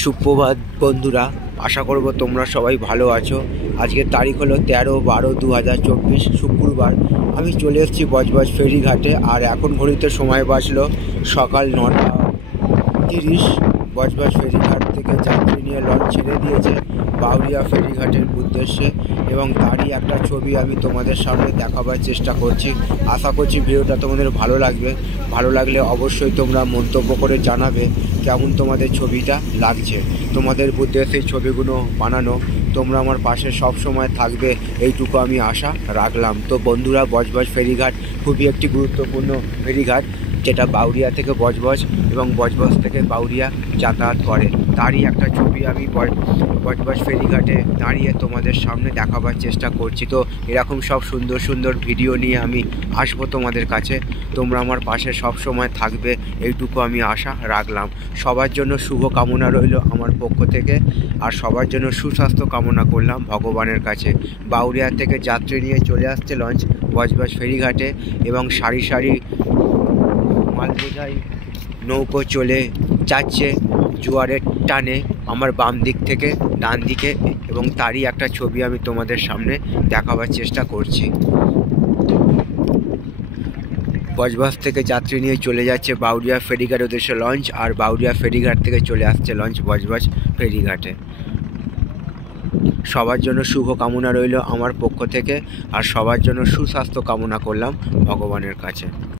সুপ্রভাত বন্ধুরা, আশা করব তোমরা সবাই ভালো আছো। আজকের তারিখ হলো 13/12/2024 শুক্রবার। আমি চলে এসেছি বজবজ ফেরিঘাটে, আর এখন ঘড়িতে সময় বাজলো সকাল 9:30। বজবজ ফেরিঘাট থেকে যাত্রী নিয়ে লঞ্চ ছেড়ে দিয়েছে বাউরিয়া ফেরিঘাটের উদ্দেশ্যে, এবং তারই একটা ছবি আমি তোমাদের সামনে দেখাবার চেষ্টা করছি। আশা করছি ভিডিওটা তোমাদের ভালো লাগবে। ভালো লাগলে অবশ্যই তোমরা মন্তব্য করে জানাবে কেমন তোমাদের ছবিটা লাগছে। তোমাদের উদ্দেশ্যে এই ছবিগুলো বানানো, তোমরা আমার পাশে সব সময় থাকবে এইটুকু আমি আশা রাখলাম। তো বন্ধুরা, বজবজ ফেরিঘাট খুবই একটি গুরুত্বপূর্ণ ফেরিঘাট, যেটা বাউরিয়া থেকে বজবজ এবং বজবজ থেকে বাউরিয়া যাতায়াত করে। তারই একটা ছবি আমি বজবজ ফেরিঘাটে দাঁড়িয়ে তোমাদের সামনে দেখাবার চেষ্টা করছি। তো এরকম সব সুন্দর সুন্দর ভিডিও নিয়ে আমি আসবো তোমাদের কাছে। তোমরা আমার পাশে সব সময় থাকবে এইটুকু আমি আশা রাখলাম। সবার জন্য শুভ কামনা রইল আমার পক্ষ থেকে, আর সবার জন্য সুস্বাস্থ্য কামনা করলাম ভগবানের কাছে। বাউরিয়া থেকে যাত্রী নিয়ে চলে আসছে লঞ্চ বজবজ ফেরিঘাটে, এবং সারি সারি মাল বোঝাই নৌকো চলে যাচ্ছে জোয়ারের টানে আমার বাম দিক থেকে ডান দিকে, এবং তারই একটা ছবি আমি তোমাদের সামনে দেখাবার চেষ্টা করছি। বজবজ থেকে যাত্রী নিয়ে চলে যাচ্ছে বাউরিয়া ফেরিঘাট উদ্দেশ্যে লঞ্চ, আর বাউরিয়া ফেরিঘাট থেকে চলে আসছে লঞ্চ বজবজ ফেরিঘাটে। সবার জন্য শুভ কামনা রইল আমার পক্ষ থেকে, আর সবার জন্য সুস্বাস্থ্য কামনা করলাম ভগবানের কাছে।